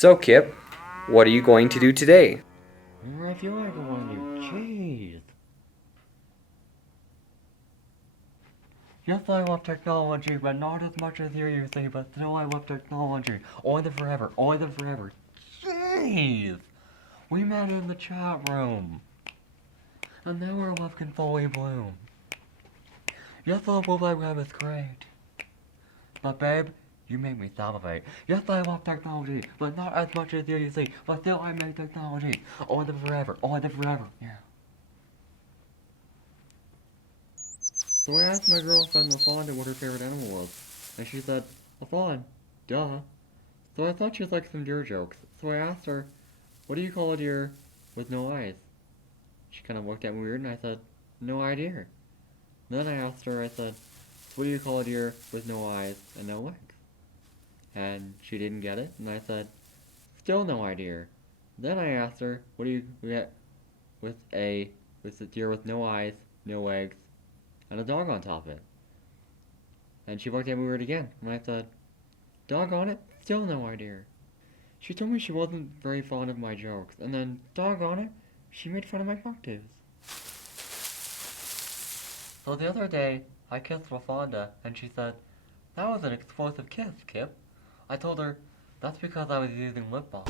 So, Kip, what are you going to do today? I feel like I want to do cheese. Yes, I love technology, but not as much as you say, but still I love technology. Only the forever, only the forever. Jeez! We met in the chat room. And now our love can fully bloom. Yes, the World Wide Web is great. But babe, you make me salivate. Yes, I love technology, but not as much as you see. But still I make technology. Only the forever, only the forever. Yeah. So I asked my girlfriend LaFonda what her favorite animal was, and she said, a fawn. Duh. So I thought she'd like some deer jokes, so I asked her, what do you call a deer with no eyes? She kind of looked at me weird, and I said, no idea. Then I asked her, I said, what do you call a deer with no eyes and no legs? And she didn't get it, and I said, still no idea. Then I asked her, what do you get with a deer with no eyes, no legs, and a dog on top of it? And she looked at me weird again, and I said, doggone it, still no idea. She told me she wasn't very fond of my jokes, and then, doggone it, she made fun of my motives. So the other day, I kissed LaFonda, and she said, that was an explosive kiss, Kip. I told her, that's because I was using lip balm.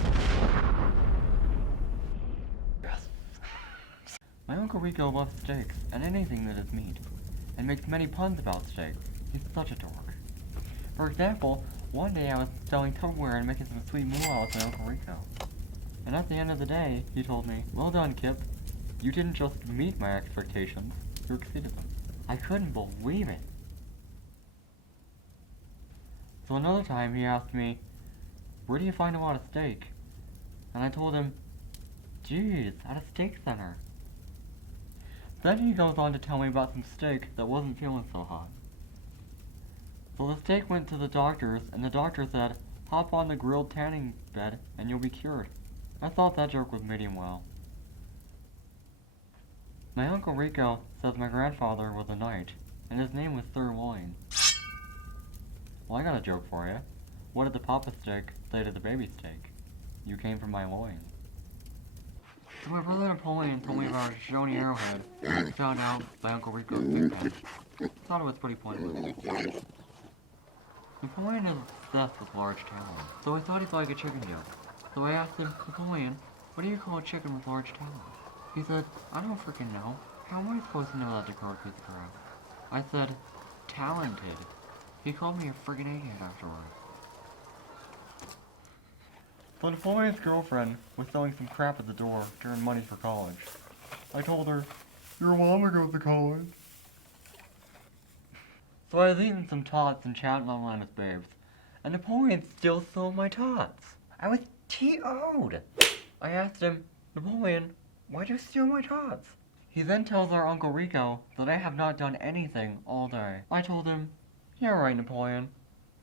Yes. My Uncle Rico loves steaks, and anything that is meat, and makes many puns about steaks. He's such a dork. For example, one day I was selling Tupperware and making some sweet moolah with my Uncle Rico. And at the end of the day, he told me, well done, Kip. You didn't just meet my expectations, you exceeded them. I couldn't believe it. So another time he asked me, where do you find a lot of steak? And I told him, geez, at a steak center. Then he goes on to tell me about some steak that wasn't feeling so hot. So the steak went to the doctor's, and the doctor said, hop on the grilled tanning bed and you'll be cured. I thought that joke was medium well. My Uncle Rico says my grandfather was a knight, and his name was Sir Loin. Well, I got a joke for you. What did the papa steak say to the baby steak? You came from my loins. So my brother Napoleon told me about a Shoney arrowhead and found out my Uncle Rico's big pen. Thought it was pretty pointless. Napoleon is obsessed with large talons, so I thought he'd like a chicken joke. So I asked him, Napoleon, what do you call a chicken with large talons? He said, I don't freaking know. How am I supposed to know that Dakota piece of crap? I said, talented. He called me a friggin' egghead afterward. So Napoleon's girlfriend was selling some crap at the door to earn money for college. I told her, your mama goes to college. So I was eating some tots and chatting online with babes, and Napoleon still stole my tots. I was T.O.'d. I asked him, Napoleon, why'd you steal my tots? He then tells our Uncle Rico that I have not done anything all day. I told him, yeah right, Napoleon.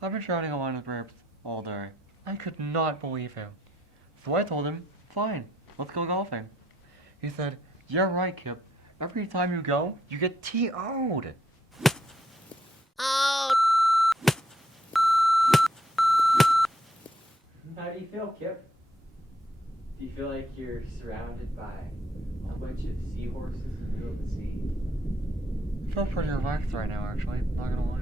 I've been chatting online with babes all day. I could not believe him. So I told him, fine, let's go golfing. He said, yeah right, Kip. Every time you go, you get T.O.'d. Oh. How do you feel, Kip? Do you feel like you're surrounded by a bunch of seahorses in the middle of the sea? I feel pretty relaxed right now, actually. Not gonna lie.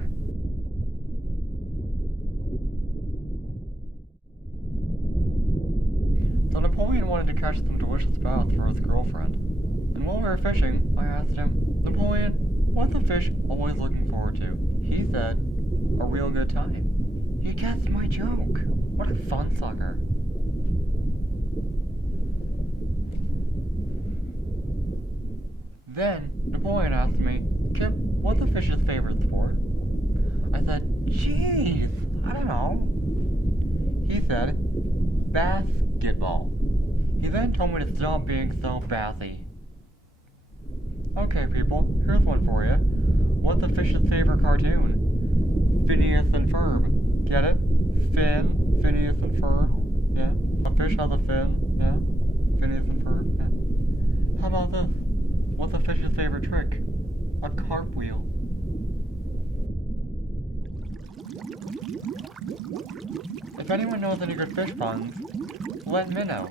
So Napoleon wanted to catch some delicious bass for his girlfriend. And while we were fishing, I asked him, Napoleon, what's a fish always looking forward to? He said, a real good time. He guessed my joke. What a fun sucker. Then, Napoleon asked me, Kip, what's a fish's favorite sport? I said, jeez, I don't know. He said, basketball. He then told me to stop being so bassy. Okay, people, here's one for you. What's a fish's favorite cartoon? Phineas and Ferb. Get it? Phineas and Ferb. Yeah. A fish has a fin. Yeah. Phineas and Ferb. Yeah. How about this? What's a fish's favorite trick? A cartwheel. If anyone knows any good fish puns, Let minnow.